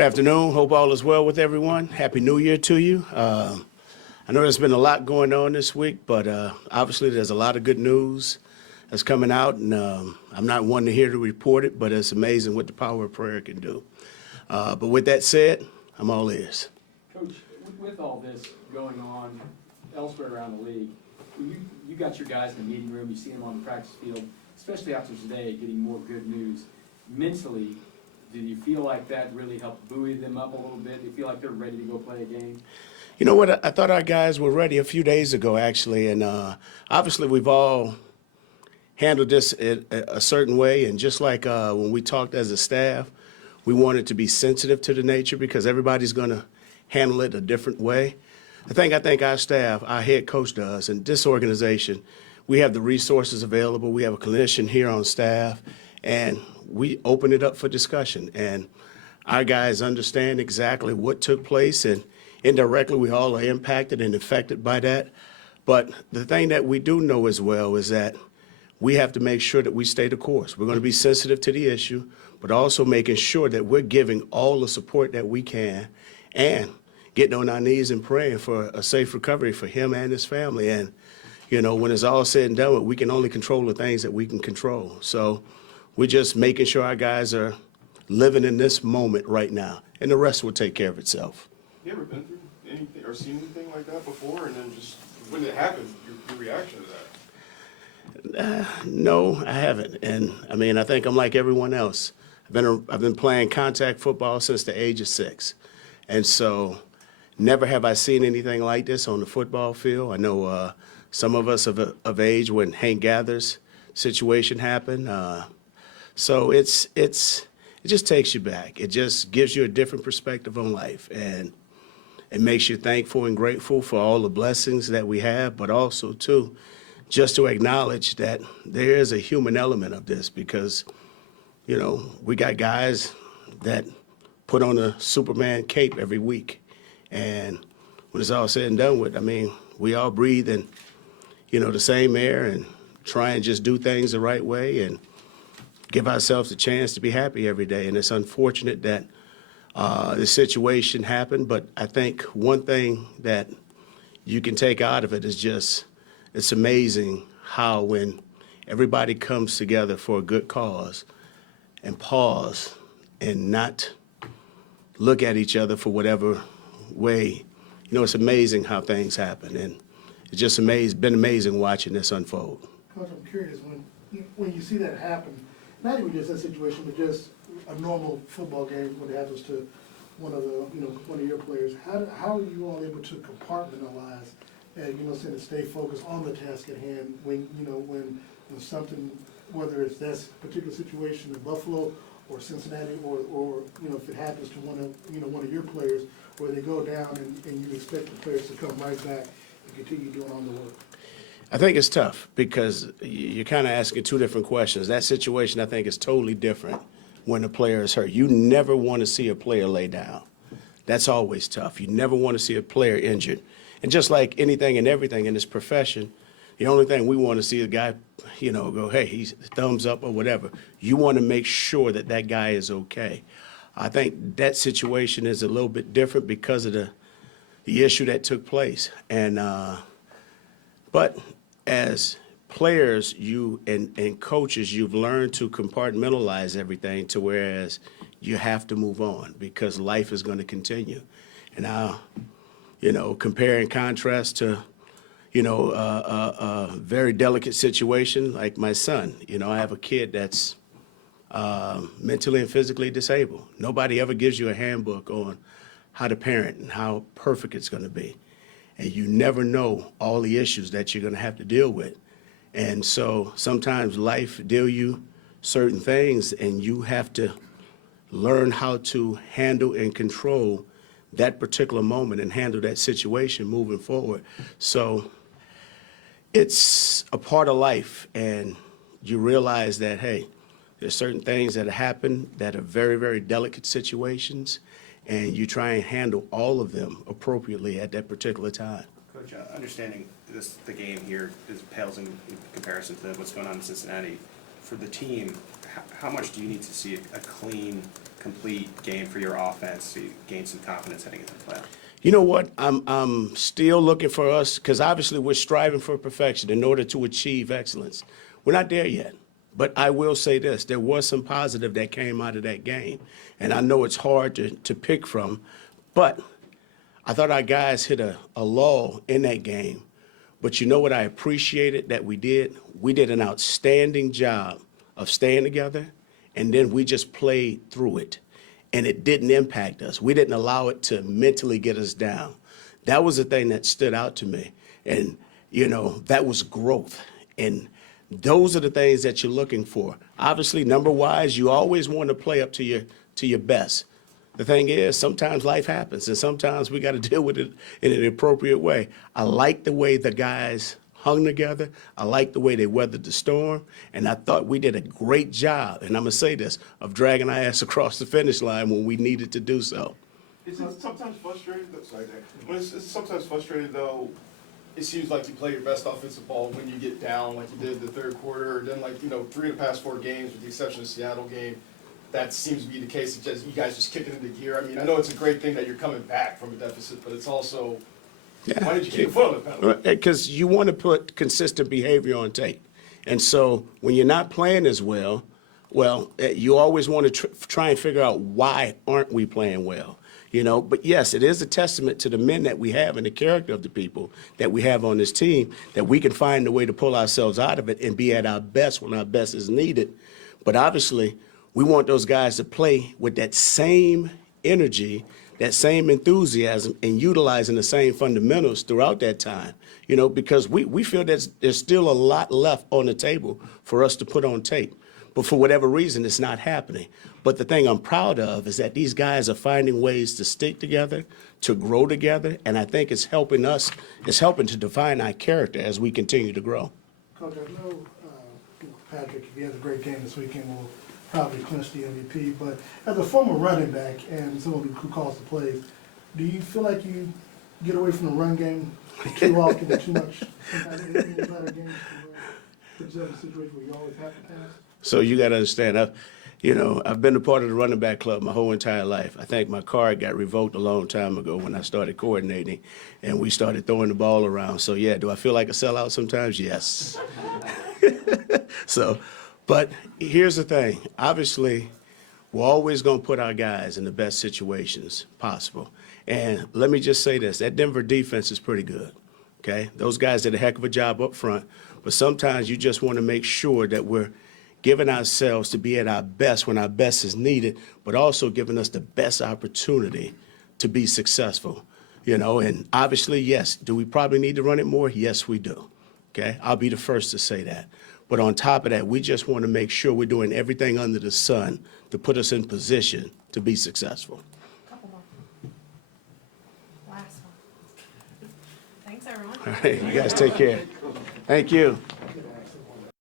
Good afternoon. Hope all is well with everyone. Happy New Year to you. I know there's been a lot going on this week, but obviously there's a lot of good news that's coming out, and I'm not one to here to report it, but it's amazing what the power of prayer can do. But with that said, I'm all ears. Coach, with all this going on elsewhere around the league, you got your guys in the meeting room, you see them on the practice field, especially after today, getting more good news. Mentally, did you feel like that really helped buoy them up a little bit? Do you feel like they're ready to go play a game? You know what? I thought our guys were ready a few days ago, actually, and obviously we've all handled this a certain way, and just like when we talked as a staff, we wanted to be sensitive to the nature because everybody's going to handle it a different way. I think our staff, our head coach does, and this organization, we have the resources available. We have a clinician here on staff, and we open it up for discussion. And our guys understand exactly what took place, and indirectly we all are impacted and affected by that. But the thing that we do know as well is that we have to make sure that we stay the course. We're going to be sensitive to the issue, but also making sure that we're giving all the support that we can and getting on our knees and praying for a safe recovery for him and his family. And, you know, when it's all said and done, we can only control the things that we can control. So we're just making sure our guys are living in this moment right now, and the rest will take care of itself. You ever been through anything or seen anything like that before, and then just when it happens, your reaction to that? No, I haven't. And I mean, I think I'm like everyone else. I've been playing contact football since the age of 6. And so never have I seen anything like this on the football field. I know some of us of age when Hank Gather's situation happened. So it just takes you back. It just gives you a different perspective on life. And it makes you thankful and grateful for all the blessings that we have, but also, too, just to acknowledge that there is a human element of this because, you know, we got guys that put on a Superman cape every week. And when it's all said and done with, I mean, we all breathe in, you know, the same air and try and just do things the right way and give ourselves a chance to be happy every day. And it's unfortunate that this situation happened, but I think one thing that you can take out of it is just it's amazing how when everybody comes together for a good cause and pause and not look at each other for whatever way, you know, it's amazing how things happen. And it's just been amazing watching this unfold. Coach, I'm curious, when you see that happen, not even just that situation, but just a normal football game when it happens to one of your players, how are you all able to compartmentalize and, you know, to stay focused on the task at hand when something, whether it's that particular situation in Buffalo or Cincinnati or you know, if it happens to one of your players where they go down and you expect the players to come right back and continue doing all the work? I think it's tough because you're kind of asking two different questions. That situation, I think, is totally different when a player is hurt. You never want to see a player lay down. That's always tough. You never want to see a player injured. And just like anything and everything in this profession, the only thing we want to see is a guy, you know, go, hey, he's thumbs up or whatever. You want to make sure that that guy is okay. I think that situation is a little bit different because of the issue that took place. And but as players, you and coaches, you've learned to compartmentalize everything to whereas you have to move on because life is going to continue. And now, you know, compare and contrast to, you know, a very delicate situation like my son. You know, I have a kid that's mentally and physically disabled. Nobody ever gives you a handbook on how to parent and how perfect it's going to be. And you never know all the issues that you're going to have to deal with. And so sometimes life deals you certain things, and you have to learn how to handle and control that particular moment and handle that situation moving forward. So it's a part of life, and you realize that, hey, there's certain things that happen that are very, very delicate situations, and you try and handle all of them appropriately at that particular time. Coach, understanding the game here pales in comparison to what's going on in Cincinnati. For the team, how much do you need to see a clean complete game for your offense to gain some confidence heading into the playoffs? You know what? I'm still looking for us, because obviously we're striving for perfection in order to achieve excellence. We're not there yet. But I will say this, there was some positive that came out of that game. And I know it's hard to pick from, but I thought our guys hit a lull in that game. But you know what I appreciated that we did? We did an outstanding job of staying together, and then we just played through it. And it didn't impact us. We didn't allow it to mentally get us down. That was the thing that stood out to me. And, you know, that was growth. And those are the things that you're looking for. Obviously, number-wise, you always want to play up to your best. The thing is, sometimes life happens, and sometimes we got to deal with it in an appropriate way. I like the way the guys hung together. I like the way they weathered the storm, and I thought we did a great job, and I'm going to say this, of dragging our ass across the finish line when we needed to do so. Is it sometimes frustrating, sorry, Dan, when it's sometimes frustrating though, it seems like you play your best offensive ball when you get down like you did the third quarter, or then like, you know, 3 of the past 4 games with the exception of the Seattle game, that seems to be the case, it's just you guys just kicking into gear. I mean, I know it's a great thing that you're coming back from a deficit, but it's also, why did you keep your foot on the pedal? Because you want to put consistent behavior on tape. And so when you're not playing as well, you always want to try and figure out why aren't we playing well. You know, but yes, it is a testament to the men that we have and the character of the people that we have on this team that we can find a way to pull ourselves out of it and be at our best when our best is needed. But obviously, we want those guys to play with that same energy, that same enthusiasm, and utilizing the same fundamentals throughout that time. You know, because we feel that there's still a lot left on the table for us to put on tape. But for whatever reason, it's not happening. But the thing I'm proud of is that these guys are finding ways to stick together, to grow together, and I think it's helping us, it's helping to define our character as we continue to grow. Coach, I know, Patrick, if he has a great game this weekend, will probably clinch the MVP, but as a former running back and someone who calls the plays, do you feel like you get away from the run game too often and too much? Sometimes in the latter games, put yourself in a situation where you always have to pass? So you got to understand, I've been a part of the running back club my whole entire life. I think my card got revoked a long time ago when I started coordinating, and we started throwing the ball around. So, yeah, do I feel like a sellout sometimes? Yes. But here's the thing. Obviously, we're always going to put our guys in the best situations possible. And let me just say this. That Denver defense is pretty good, okay? Those guys did a heck of a job up front. But sometimes you just want to make sure that we're giving ourselves to be at our best when our best is needed, but also giving us the best opportunity to be successful. You know, and obviously, yes, do we probably need to run it more? Yes, we do. Okay? I'll be the first to say that. But on top of that, we just want to make sure we're doing everything under the sun to put us in position to be successful. Couple more. Last one. Thanks, everyone. All right, you guys take care. Thank you.